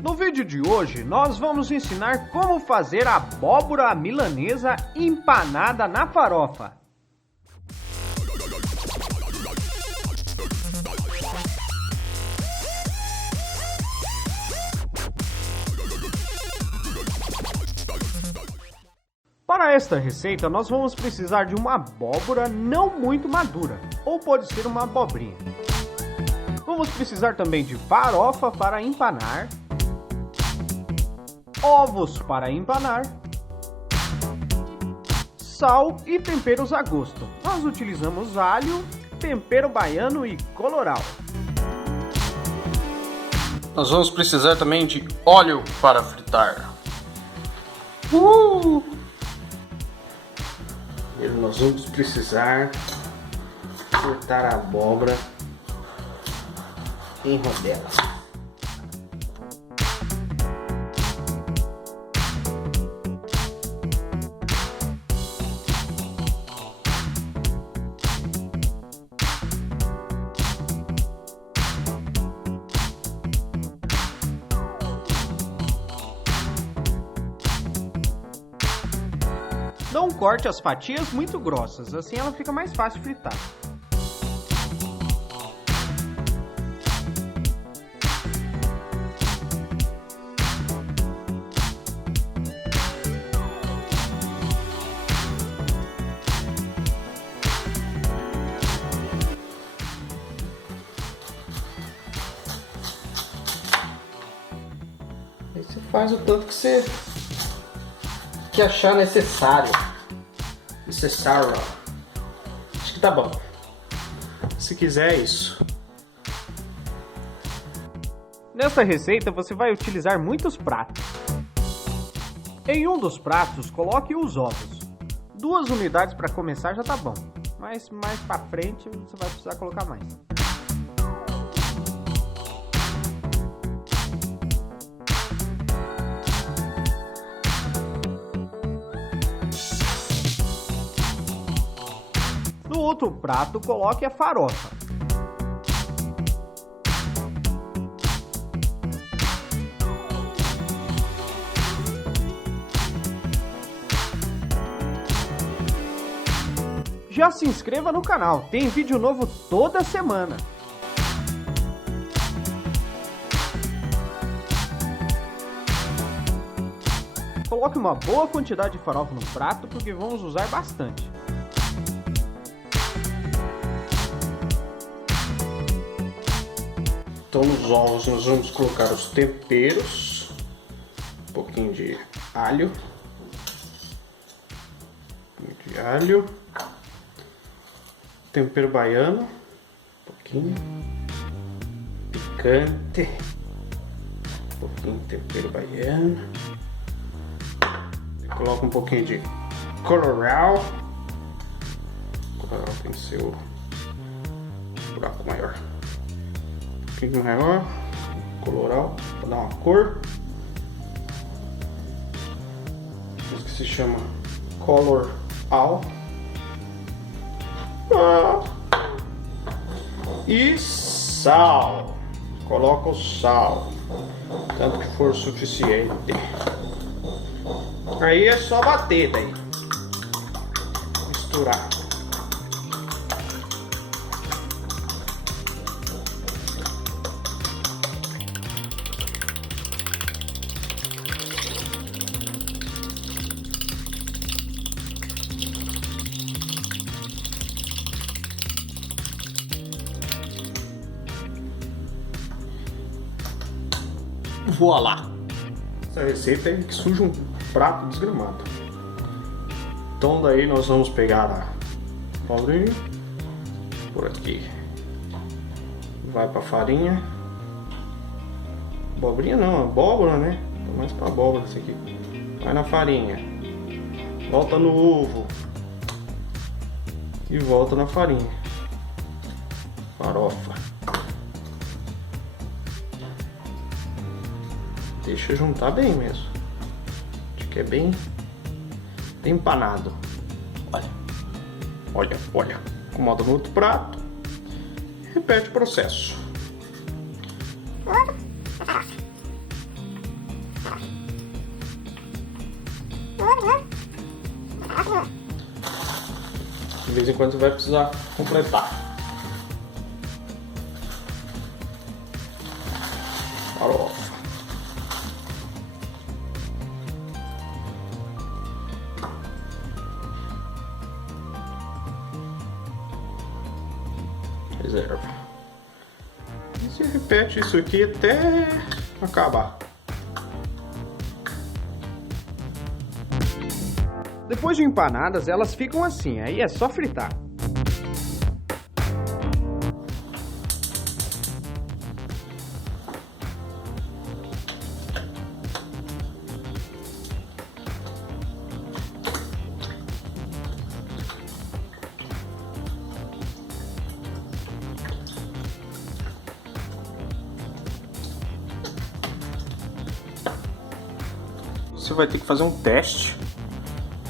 No vídeo de hoje, nós vamos ensinar como fazer a abóbora milanesa empanada na farofa. Para esta receita, nós vamos precisar de uma abóbora não muito madura, ou pode ser uma abobrinha. Vamos precisar também de farofa para empanar, ovos para empanar, sal e temperos a gosto. Nós utilizamos alho, tempero baiano e colorau. Nós vamos precisar também de óleo para fritar. Primeiro nós vamos precisar cortar a abóbora em rodelas. Não corte as fatias muito grossas, assim ela fica mais fácil de fritar. Aí você faz o tanto que você achar necessário. Acho que tá bom. Se quiser, é isso. Nesta receita você vai utilizar muitos pratos. Em um dos pratos, coloque os ovos. 2 unidades para começar já tá bom, mas mais para frente você vai precisar colocar mais. No outro prato, coloque a farofa. Já se inscreva no canal, tem vídeo novo toda semana. Coloque uma boa quantidade de farofa no prato, porque vamos usar bastante. Então nos ovos nós vamos colocar os temperos, um pouquinho de alho, tempero baiano, um pouquinho, picante, um pouquinho de tempero baiano, coloca um pouquinho de colorau, tem que ser o buraco maior. Um pouquinho maior, colorau, para dar uma cor. Isso que se chama color al. E sal. Coloca o sal, tanto que for suficiente. Aí é só bater daí, misturar. Voilá! Essa receita é que suja um prato desgramado. Então daí nós vamos pegar a abobrinha por aqui, vai para farinha. Abobrinha não, abóbora, né? Mais para abóbora isso aqui. Vai na farinha, volta no ovo e volta na farinha. Farofa. Deixa juntar bem mesmo. Acho que é bem empanado. Olha. Acomoda no outro prato. Repete o processo. De vez em quando você vai precisar completar. Farofa. Reserva. E se repete isso aqui até acabar. Depois de empanadas, elas ficam assim, aí é só fritar. Você vai ter que fazer um teste.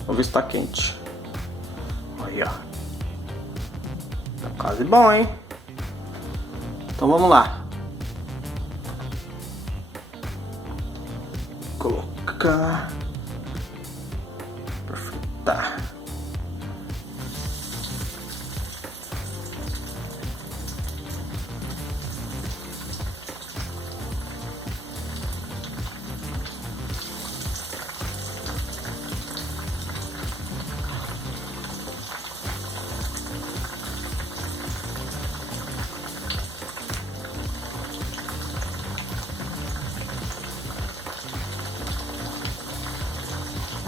Vamos ver se tá quente. Aí, ó. Tá quase bom, hein? Então vamos lá. Colocar pra fritar.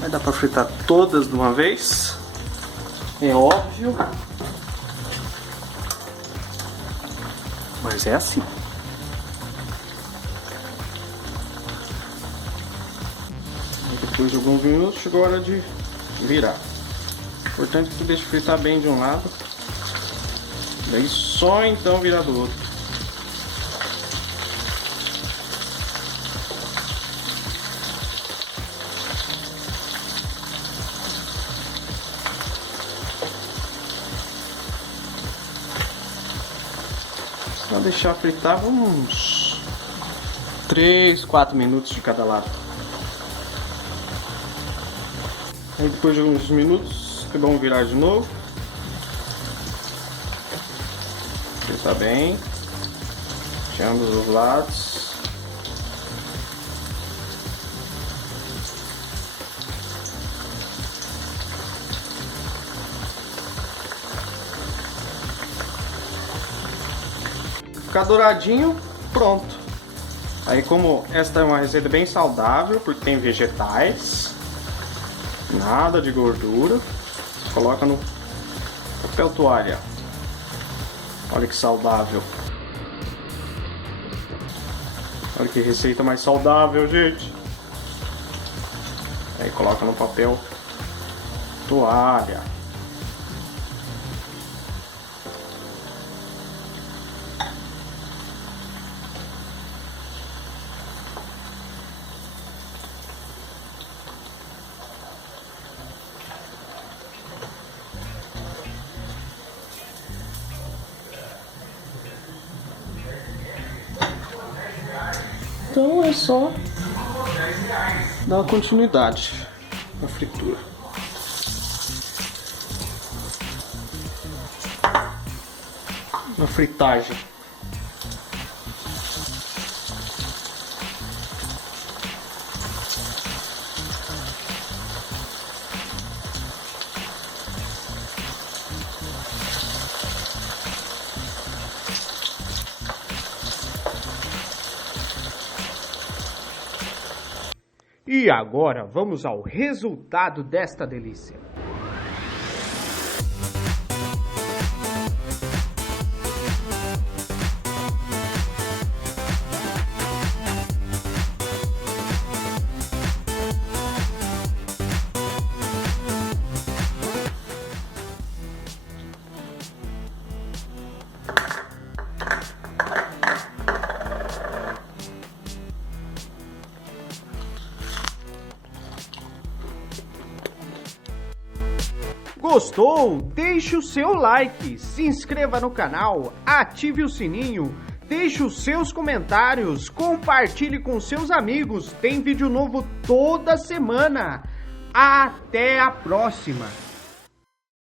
Vai dar pra fritar todas de uma vez, é óbvio, mas é assim. E depois de alguns minutos chegou a hora de virar. Importante que você deixe fritar bem de um lado, daí só então virar do outro. Vou deixar fritar uns 3, 4 minutos de cada lado. Aí depois de alguns minutos é bom virar de novo. Fritar bem de ambos os lados. Ficar douradinho, pronto. Aí, como esta é uma receita bem saudável, porque tem vegetais, nada de gordura, coloca no papel toalha. Olha que saudável. Olha que receita mais saudável, gente. Aí coloca no papel toalha. Então é só dar continuidade na fritura. Na fritagem. E agora vamos ao resultado desta delícia. Gostou? Deixe o seu like, se inscreva no canal, ative o sininho, deixe os seus comentários, compartilhe com seus amigos, tem vídeo novo toda semana. Até a próxima!